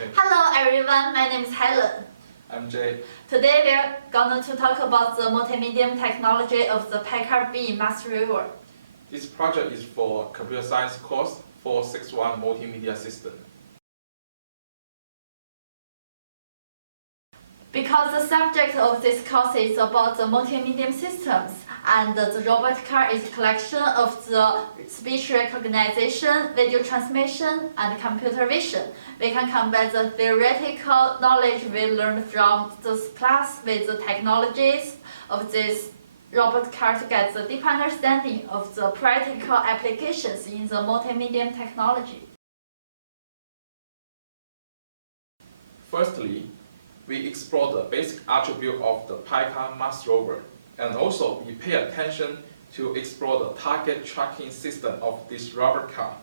Okay. Hello everyone, my name is Helen. I'm Jay. Today we are going to talk about the multimedia technology of the PiCar-B mass Rover. This project is for Computer Science course 461 Multimedia System. Because the subject of this course is about the multimedia systems, and the robot car is a collection of the speech recognition, video transmission, and computer vision. We can combine the theoretical knowledge we learned from this class with the technologies of this robot car to get the deep understanding of the practical applications in the multimedia technology. Firstly, we explore the basic attribute of the PiCar mass rover, and also we pay attention to explore the target tracking system of this robot car.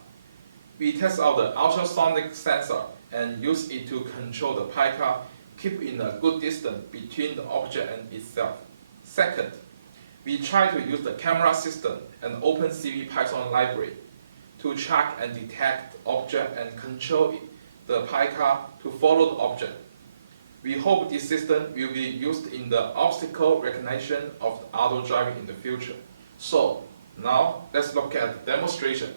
We test out the ultrasonic sensor and use it to control the PiCar keep in a good distance between the object and itself. Second, we try to use the camera system and OpenCV Python library to track and detect the object and control the PiCar to follow the object. We hope this system will be used in the obstacle recognition of the auto driving in the future. So, now let's look at the demonstration.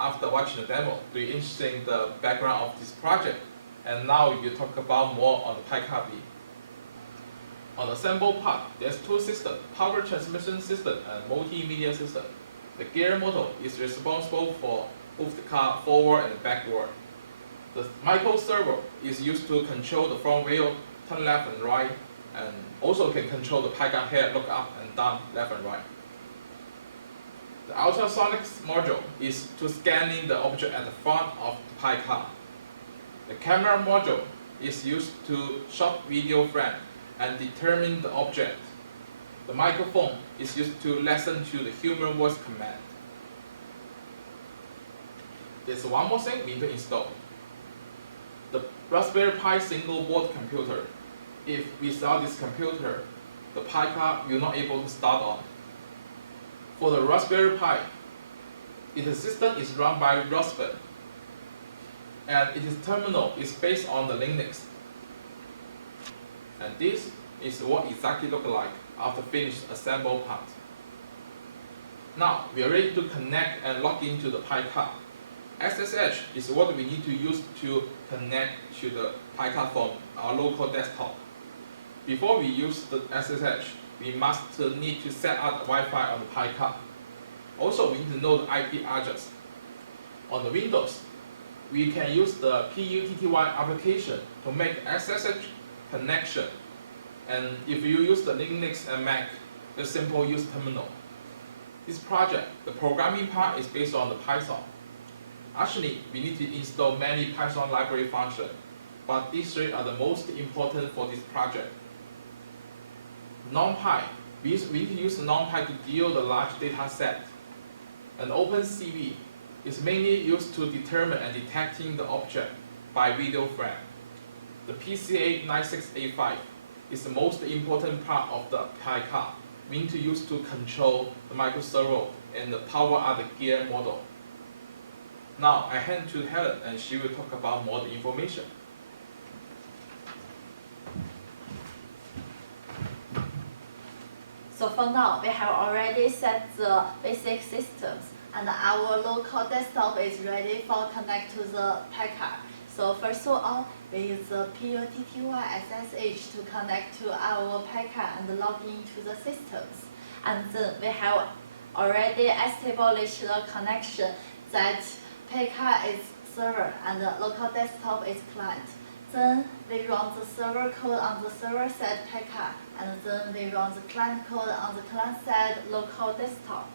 After watching the demo, do you interested in the background of this project? And now we will talk about more on the PiCar-B. On the assemble part, there's two systems, power transmission system and multimedia system. The gear motor is responsible for move the car forward and backward. The micro servo is used to control the front wheel, turn left and right, and also can control the PiCar head look up and down, left and right. The ultrasonic module is to scanning the object at the front of the PiCar. The camera module is used to shot video frame and determine the object. The microphone is used to listen to the human voice command. There's one more thing we need to install. The Raspberry Pi single board computer. If without this computer, the PiCar will not able to start on. For the Raspberry Pi, its system is run by Raspberry, and its terminal is based on the Linux. And this is what exactly look like after finished assemble part. Now we are ready to connect and log into the PiCar. SSH is what we need to use to connect to the PiCar from our local desktop. Before we use the SSH, we must need to set up the Wi-Fi on the PiCar. Also, we need to know the IP address. On the Windows, we can use the PUTTY application to make SSH connection. And if you use the Linux and Mac, just simple use terminal. This project, the programming part is based on the Python. Actually, we need to install many Python library functions, but these three are the most important for this project. NumPy, we need to use NumPy to deal the large data set. An OpenCV is mainly used to determine and detecting the object by video frame. The PCA9685 is the most important part of the PiCar. We need to use to control the microservo and the power up the gear model. Now I hand to Helen and she will talk about more information. So for now, we have already set the basic systems, and our local desktop is ready for connect to the PiCar. So first of all, we use the PUTTY SSH to connect to our PiCar and log into the systems. And then we have already established the connection that PiCar is server and the local desktop is client. Then we run the server code on the server side PiCar, and then we run the client code on the client side local desktop.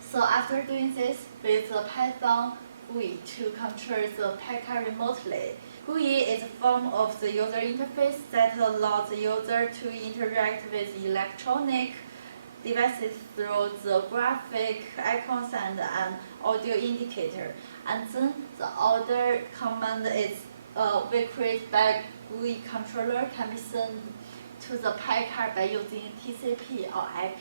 So after doing this, we use the Python GUI to control the PiCar remotely. GUI is a form of the user interface that allows the user to interact with electronic devices through the graphic icons and an audio indicator. And then the other command is we create by GUI controller can be sent to the PiCar by using TCP or IP.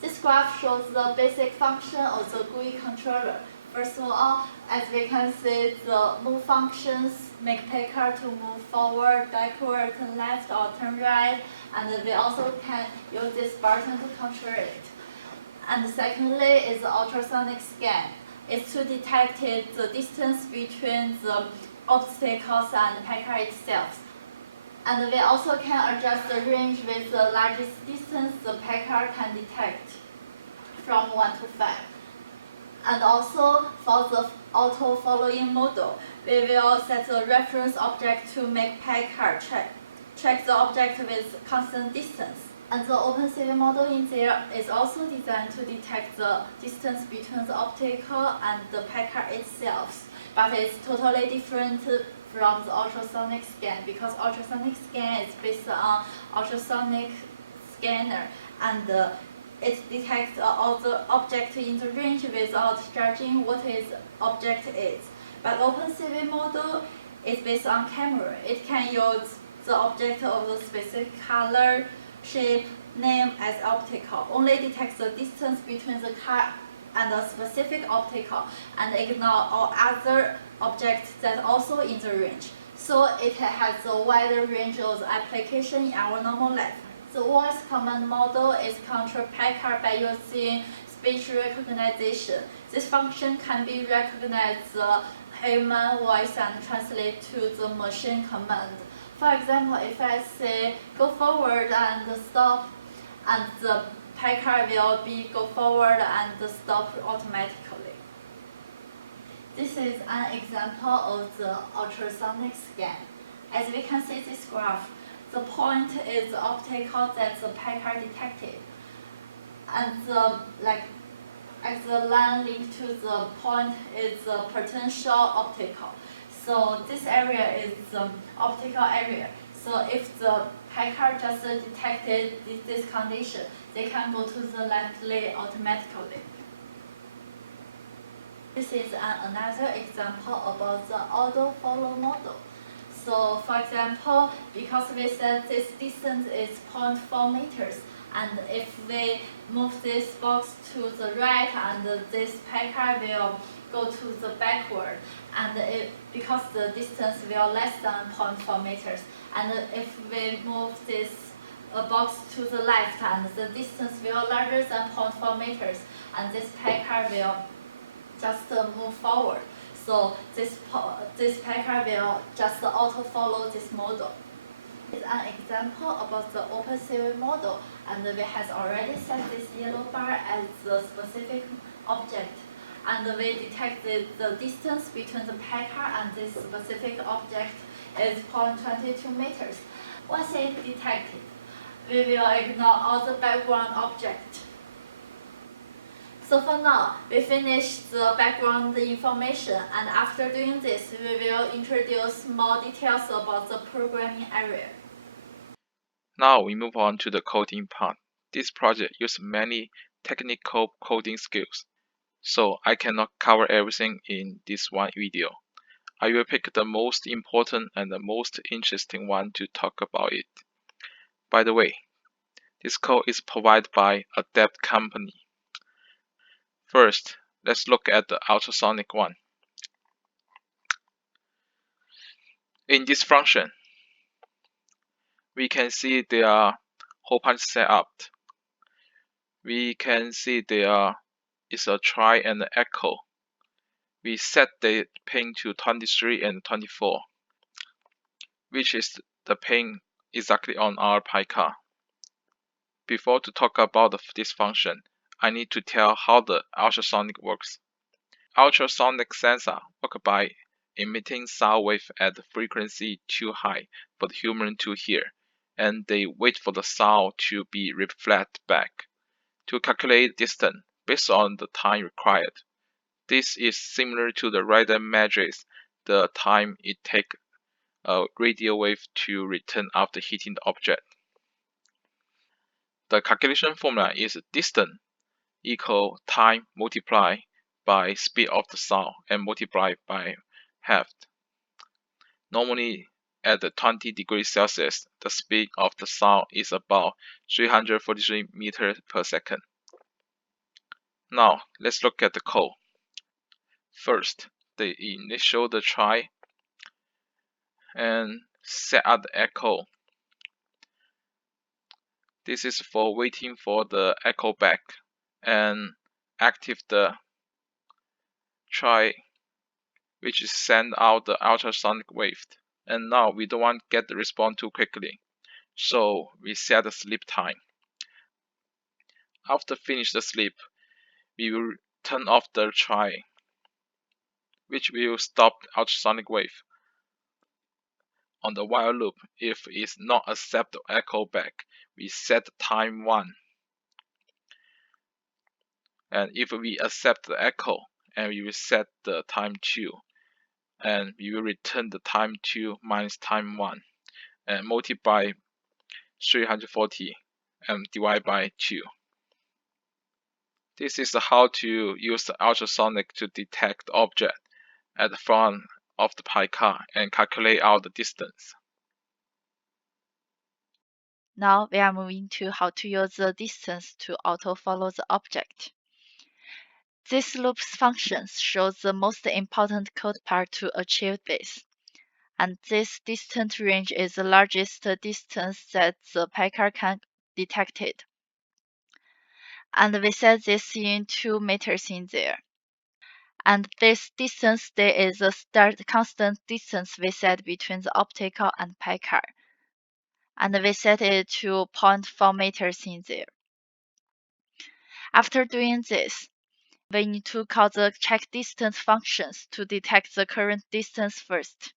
This graph shows the basic function of the GUI controller. First of all, as we can see, the move functions make PiCar to move forward, backward, turn left, or turn right, and we also can use this button to control it. And secondly is the ultrasonic scan. It's to detect the distance between the obstacles and PiCar itself. And we also can adjust the range with the largest distance the PiCar can detect from 1 to 5. And also for the auto following model, we will set the reference object to make PiCar track the object with constant distance. And the OpenCV model in there is also designed to detect the distance between the optical and the PiCar itself, but it's totally different from the ultrasonic scan, because ultrasonic scan is based on ultrasonic scanner, and it detects all the object in the range without judging what its object is. But OpenCV model is based on camera. It can use the object of the specific color, shape, name as optical, only detects the distance between the car and a specific optical, and ignore all other objects that also in the range. So it has a wider range of application in our normal life. The voice command model is controlled PiCar by using speech recognition. This function can be recognize the human voice and translate to the machine command. For example, if I say go forward and stop, and the PiCar will be go forward and stop automatically. This is an example of the ultrasonic scan. As we can see this graph, the point is the optical that the PiCar detected, and the line linked to the point is the potential optical. So this area is the optical area. So if the PiCar just detected this condition, they can go to the left lane automatically. This is another example about the auto follow model. So for example, because we said this distance is 0.4 meters, and if we move this box to the right, and this PiCar will go to the backward, and because the distance will less than 0.4 meters, and if we move this box to the left, and the distance will larger than 0.4 meters, and this PiCar will just move forward. So this PiCar will just auto follow this model. Is an example about the OpenCV model, and we has already set this yellow bar as the specific object, and we detected the distance between the PiCar and this specific object is 0.22 meters. Once it detected, we will ignore all the background object. So for now, we finished the background information, and after doing this, we will introduce more details about the programming area. Now we move on to the coding part. This project uses many technical coding skills, so I cannot cover everything in this one video. I will pick the most important and the most interesting one to talk about it. By the way, this code is provided by a dev company. First, let's look at the ultrasonic one. In this function, we can see there are whole bunch set up. We can see there is a try and an echo. We set the pin to 23 and 24, which is the pin exactly on our PiCar. Before to talk about this function, I need to tell how the ultrasonic works. Ultrasonic sensors work by emitting sound wave at a frequency too high for the human to hear, and they wait for the sound to be reflected back to calculate distance based on the time required. This is similar to the radar measures the time it takes a radio wave to return after hitting the object. The calculation formula is distance equal time multiplied by speed of the sound and multiplied by half. Normally at 20 degrees Celsius, the speed of the sound is about 343 meters per second. Now let's look at the code. First, they initial the try and set up the echo. This is for waiting for the echo back, and active the try, which is send out the ultrasonic wave. And now we don't want to get the response too quickly, so we set the sleep time. After finish the sleep, we will turn off the try, which will stop the ultrasonic wave. On the while loop, if it's not accept the echo back, we set time 1. And if we accept the echo, and we will set the time 2, and we will return the time 2 minus time 1, and multiply 340 and divide by 2. This is how to use the ultrasonic to detect the object at the front of the PiCar and calculate out the distance. Now we are moving to how to use the distance to auto-follow the object. This loop's functions shows the most important code part to achieve this. And this distance range is the largest distance that the PiCar can detect it. And we set this in 2 meters in there. And this distance there is a constant distance we set between the optical and PiCar. And we set it to 0.4 meters in there. After doing this, we need to call the check distance functions to detect the current distance first.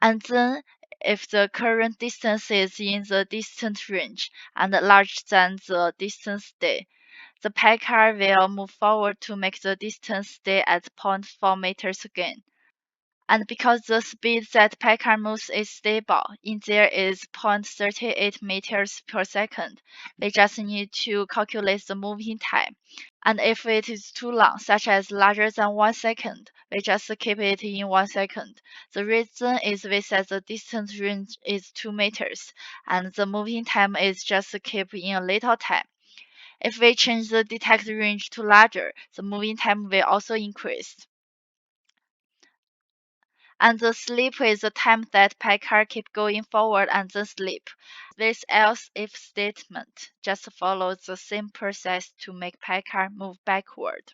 And then, if the current distance is in the distance range and larger than the distance stay, the PiCar will move forward to make the distance stay at 0.4 meters again. And because the speed that PiCar moves is stable, in there is 0.38 meters per second, we just need to calculate the moving time. And if it is too long, such as larger than 1 second, we just keep it in 1 second. The reason is we set the distance range is 2 meters, and the moving time is just keep in a little time. If we change the detect range to larger, the moving time will also increase. And the sleep is the time that PiCar keep going forward and then sleep. This else-if statement just follows the same process to make PiCar move backward.